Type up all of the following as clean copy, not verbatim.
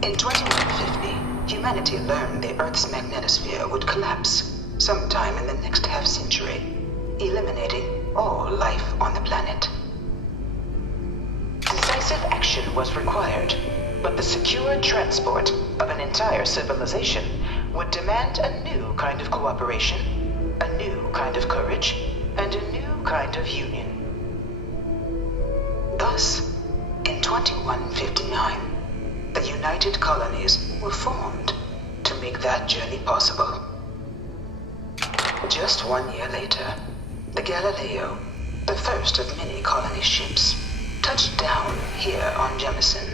In 2150, humanity learned the Earth's magnetosphere would collapse sometime in the next half-century, eliminating all life on the planet. Decisive action was required, but the secure transport of an entire civilization would demand a new kind of cooperation, a new kind of courage, and a new kind of union. Thus, in 2159, the United Colonies were formed to make that journey possible. Just 1 year later, the Galileo, the first of many colony ships, touched down here on Jemison,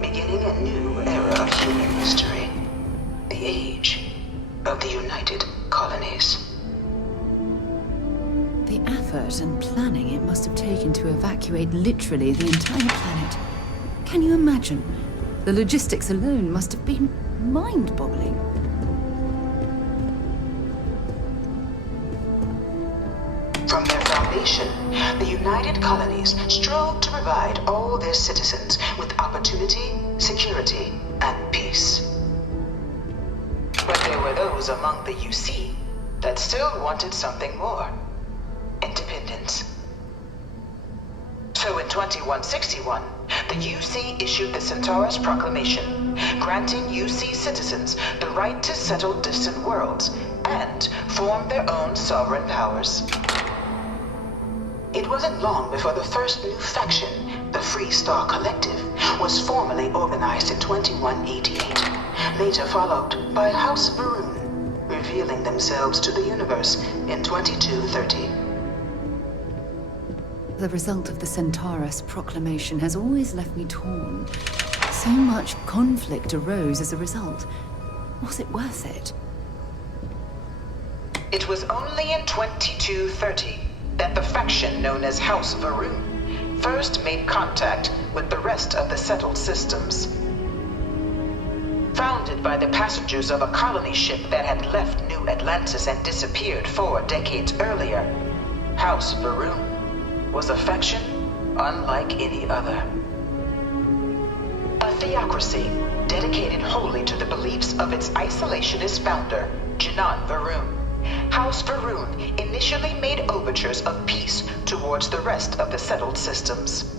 beginning a new era of human history, the age of the United Colonies. The effort and planning it must have taken to evacuate literally the entire planet. Can you imagine? The logistics alone must have been mind-boggling. From their foundation, the United Colonies strove to provide all their citizens with opportunity, security, and peace. But there were those among the UC that still wanted something more: independence. So in 2161, the UC issued the Centaurus Proclamation, granting UC citizens the right to settle distant worlds and form their own sovereign powers. It wasn't long before the first new faction, the Free Star Collective, was formally organized in 2188, later followed by House Varun, revealing themselves to the universe in 2230. The result of the Centaurus Proclamation has always left me torn. So much conflict arose as a result. Was it worth it? It was only in 2230 that the faction known as House Varun first made contact with the rest of the settled systems. Founded by the passengers of a colony ship that had left New Atlantis and disappeared 4 decades earlier, House Varun was a faction unlike any other. A theocracy dedicated wholly to the beliefs of its isolationist founder, Janan Varun. House Varun initially made overtures of peace towards the rest of the settled systems.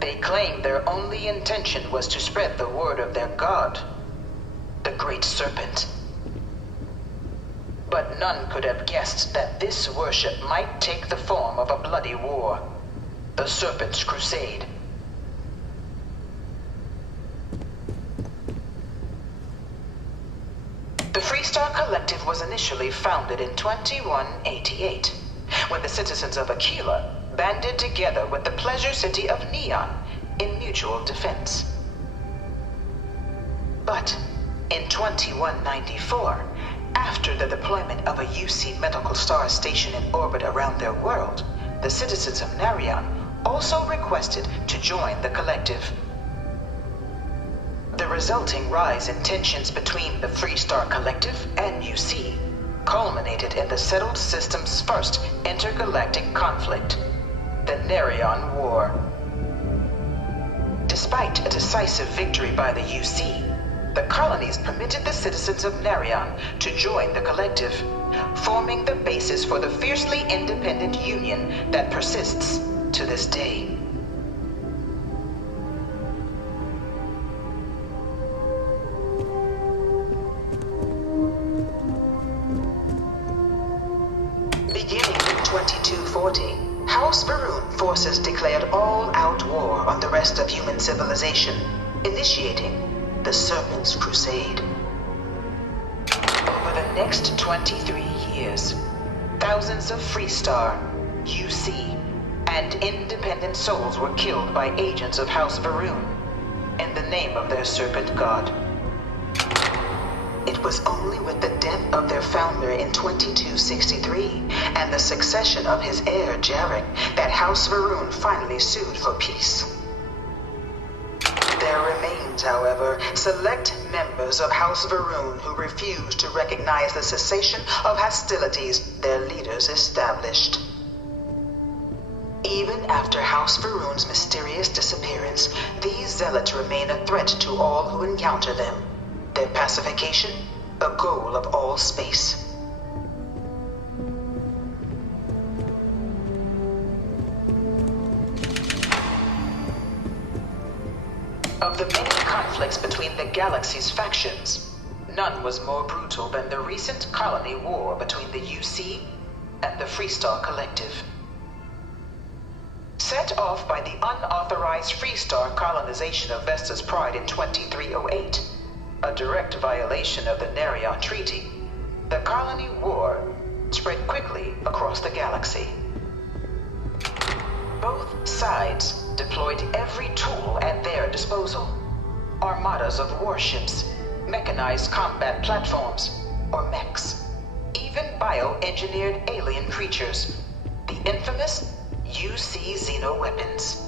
They claimed their only intention was to spread the word of their god, the Great Serpent. But none could have guessed that this worship might take the form of a bloody war, the Serpent's Crusade. The Freestar Collective was initially founded in 2188, when the citizens of Aquila banded together with the pleasure city of Neon in mutual defense. But in 2194, after the deployment of a UC medical star station in orbit around their world, the citizens of Narion also requested to join the collective. The resulting rise in tensions between the Freestar Collective and UC culminated in the settled system's first intergalactic conflict, the Narion War. Despite a decisive victory by the UC, the colonies permitted the citizens of Narion to join the collective, forming the basis for the fiercely independent union that persists to this day. Beginning in 2240, House Varun forces declared all-out war on the rest of human civilization, initiating the Serpent's Crusade. Over the next 23 years, thousands of Freestar, UC, and independent souls were killed by agents of House Varun in the name of their serpent god. It was only with the death of their founder in 2263 and the succession of his heir, Jarek, that House Varun finally sued for peace. There remains, however, select members of House Varun who refuse to recognize the cessation of hostilities their leaders established. Even after House Faroon's mysterious disappearance, these zealots remain a threat to all who encounter them. Their pacification, a goal of all space. Of the many conflicts between the galaxy's factions, none was more brutal than the recent colony war between the UC and the Freestar Collective. Set off by the unauthorized Freestar colonization of Vesta's Pride in 2308, a direct violation of the Nerion Treaty, the colony war spread quickly across the galaxy. Both sides deployed every tool at their disposal. Armadas of warships, mechanized combat platforms, or mechs, even bioengineered alien creatures, the infamous UC xeno-weapons.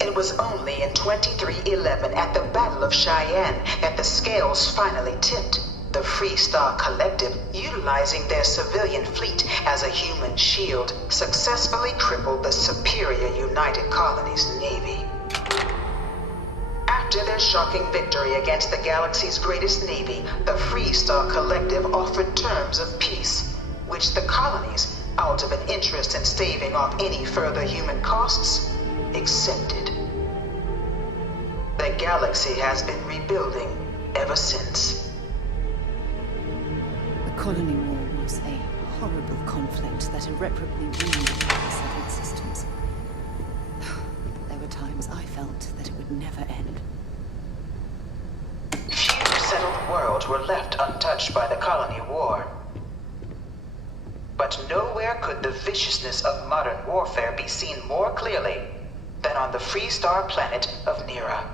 It was only in 2311 at the Battle of Cheyenne that the scales finally tipped, the Freestar Collective, utilizing their civilian fleet as a human shield, successfully crippled the superior United Colonies Navy. After their shocking victory against the galaxy's greatest navy, the Freestar Collective offered terms of peace, which the colonies, out of an interest in staving off any further human costs, accepted. The galaxy has been rebuilding ever since. The colony war was a horrible conflict that irreparably ruined the settled systems. There were times I felt that it would never end. Few settled worlds were left untouched by the colony war. But nowhere could the viciousness of modern warfare be seen more clearly than on the Freestar planet of Nera.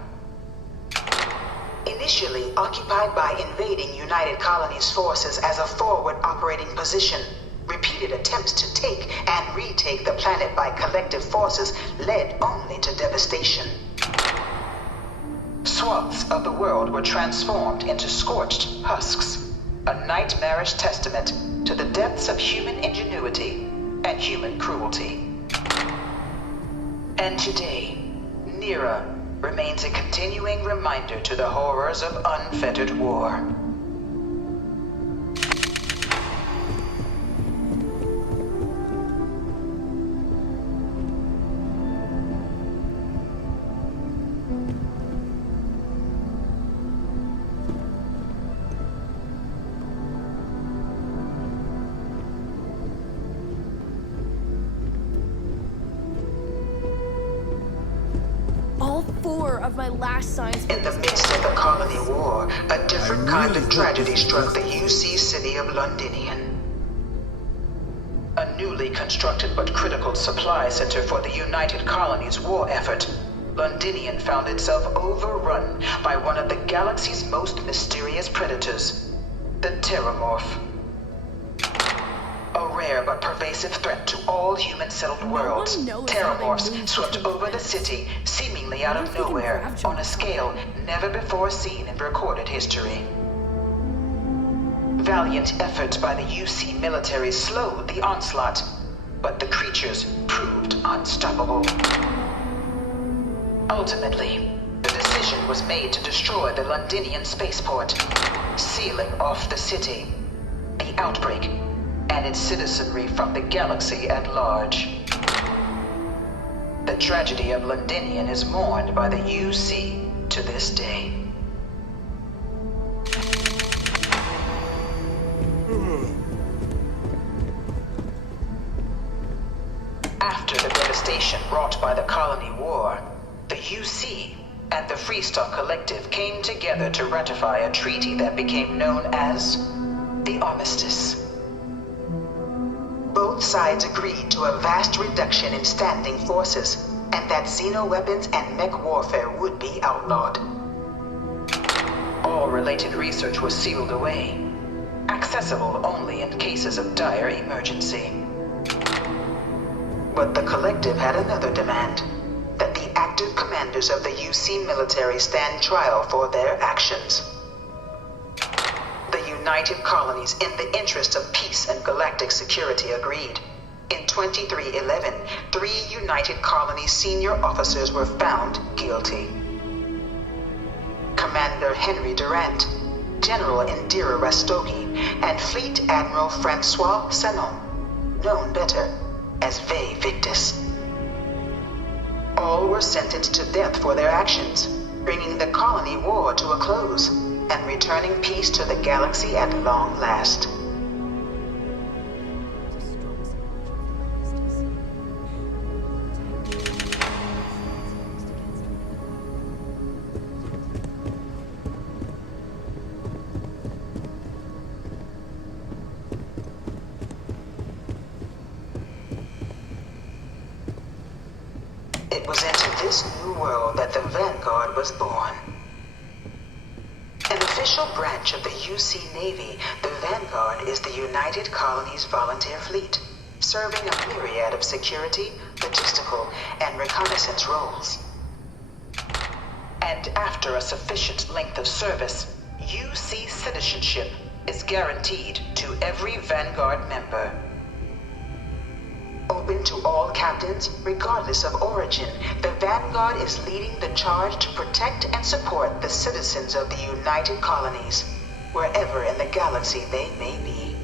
Initially occupied by invading United Colonies forces as a forward operating position, repeated attempts to take and retake the planet by collective forces led only to devastation. Swaths of the world were transformed into scorched husks, a nightmarish testament to the depths of human ingenuity and human cruelty. And today, Nera remains a continuing reminder to the horrors of unfettered war. Of my last science. In the midst of the colony war, a different kind of tragedy struck the UC city of Londinian. A newly constructed but critical supply center for the United Colonies war effort, Londinian found itself overrun by one of the galaxy's most mysterious predators, the Terramorph. A rare but pervasive threat to all human-settled worlds, Terramorphs swept over the city, seemingly out of nowhere, on a scale never before seen in recorded history. Valiant efforts by the UC military slowed the onslaught, but the creatures proved unstoppable. Ultimately, the decision was made to destroy the Londinian spaceport, sealing off the city, the outbreak, and its citizenry from the galaxy at large. The tragedy of Londinian is mourned by the UC to this day. After the devastation wrought by the colony war, the UC and the Freestar Collective came together to ratify a treaty that became known as the Armistice. Both sides agreed to a vast reduction in standing forces, and that xeno-weapons and mech warfare would be outlawed. All related research was sealed away, accessible only in cases of dire emergency. But the Collective had another demand, that the active commanders of the UC military stand trial for their actions. The United Colonies, in the interest of peace and galactic security, agreed. In 2311, 3 United Colony senior officers were found guilty. Commander Henry Durant, General Indira Rastogi, and Fleet Admiral Francois Sanon, known better as Ve Victus. All were sentenced to death for their actions, bringing the colony war to a close and returning peace to the galaxy at long last. It was into this new world that the Vanguard was born. An official branch of the UC Navy, the Vanguard is the United Colonies Volunteer Fleet, serving a myriad of security, logistical, and reconnaissance roles. And after a sufficient length of service, UC citizenship is guaranteed to every Vanguard member. Open to all captains, regardless of origin, the Vanguard is leading the charge to protect and support the citizens of the United Colonies, wherever in the galaxy they may be.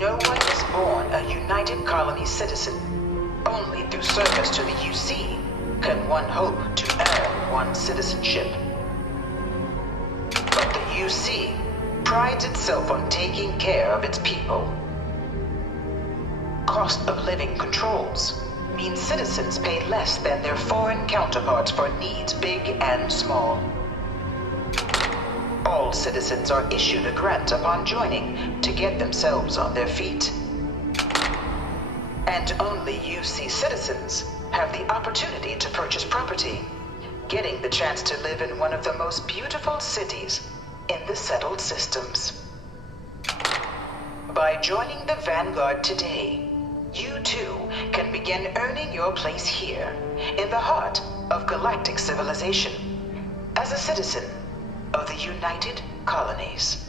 No one is born a United Colony citizen. Only through service to the UC can one hope to earn one's citizenship. But the UC prides itself on taking care of its people. Cost of living controls mean citizens pay less than their foreign counterparts for needs big and small. All citizens are issued a grant upon joining to get themselves on their feet. And only UC citizens have the opportunity to purchase property, getting the chance to live in one of the most beautiful cities in the settled systems. By joining the Vanguard today, you too can begin earning your place here, in the heart of galactic civilization, as a citizen of the United Colonies.